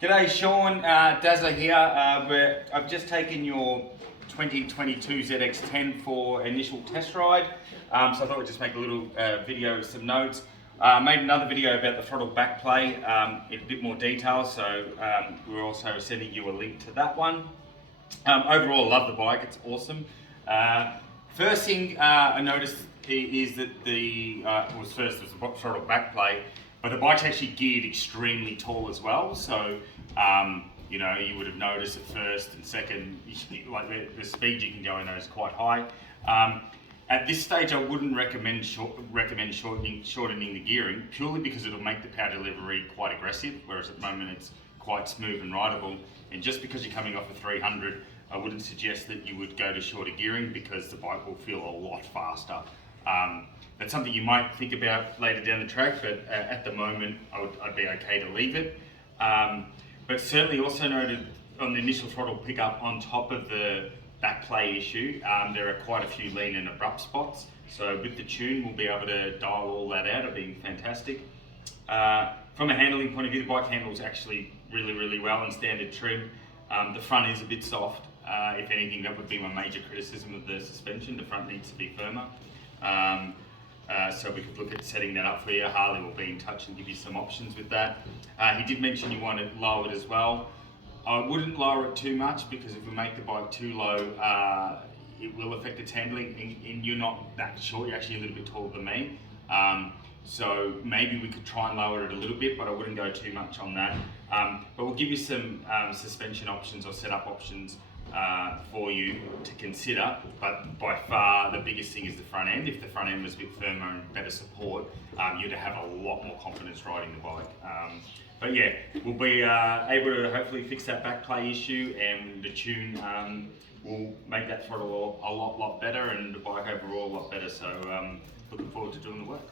G'day Sean, Dazzler here. I've just taken your 2022 ZX10 for initial test ride, so I thought we'd just make a little video with some notes. Made another video about the throttle back play in a bit more detail, so we're also sending you a link to that one. Overall, love the bike, it's awesome. First thing I noticed is that the throttle back play, but the bike's actually geared extremely tall as well, so you know, you would have noticed at first and second, like the speed you can go in there is quite high. At this stage, I wouldn't recommend shortening the gearing, purely because it'll make the power delivery quite aggressive, whereas at the moment it's quite smooth and rideable. And just because you're coming off a 300, I wouldn't suggest that you would go to shorter gearing because the bike will feel a lot faster. That's something you might think about later down the track, but at the moment I'd be okay to leave it. But certainly also noted on the initial throttle pickup, on top of the back play issue, there are quite a few lean and abrupt spots. So with the tune, we'll be able to dial all that out. It'll be fantastic. From a handling point of view, the bike handles actually really well in standard trim. The front is a bit soft. If anything, that would be my major criticism of the suspension. The front needs to be firmer. So we could look at setting that up for you. Harley will be in touch and give you some options with that. He did mention you want it lowered as well. I wouldn't lower it too much, because if we make the bike too low, it will affect its handling, and you're not that short, you're actually a little bit taller than me. So maybe we could try and lower it a little bit, but I wouldn't go too much on that. But we'll give you some suspension options or setup options for you to consider, but by far the biggest thing is the front end. If the front end was a bit firmer and better support, you'd have a lot more confidence riding the bike. But yeah, we'll be able to hopefully fix that back play issue, and the tune will make that throttle a lot better, and the bike overall a lot better. So looking forward to doing the work.